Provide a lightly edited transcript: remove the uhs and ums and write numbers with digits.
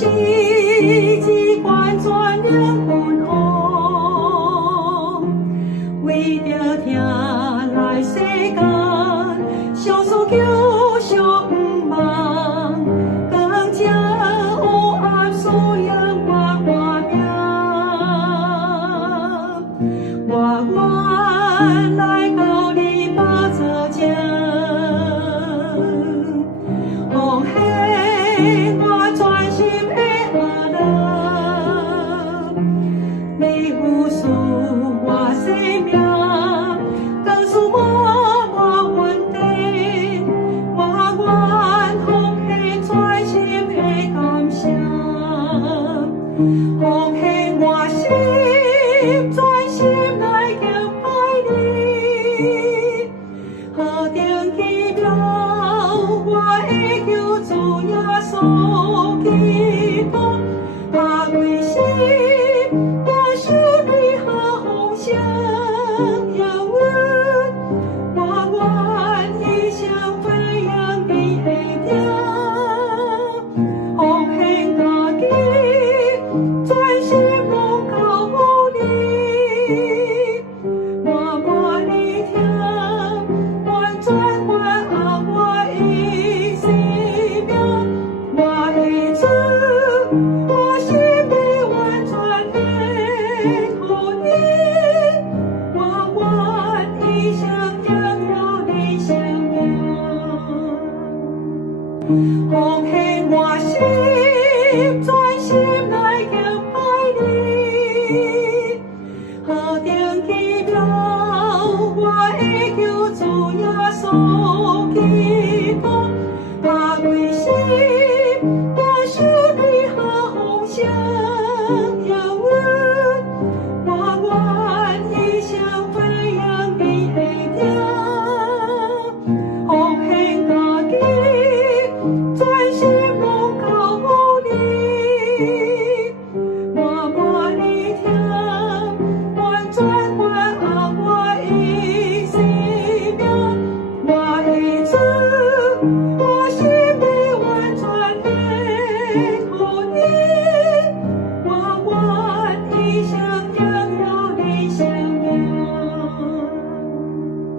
是只管全人分享，为着听来世间，相思求相望，更加黑暗输赢我命，我愿来到你把这情，奉献我全心的爱人，你付出我生命，更是我稳定，我愿奉献全心的感谢，奉献我心，全心来敬拜你，何等奇妙，我会求主耶稣基督，他对心，我是你和红相拥吻，我愿一生飞扬你的名，奉献家己，全心奉靠你，我爱你听，完全还爱我的生命，我的主，我心里完全的乎你，我愿一生荣耀你生命，奉献我心，全心来敬拜你，何等奇妙，我会求主耶稣基督。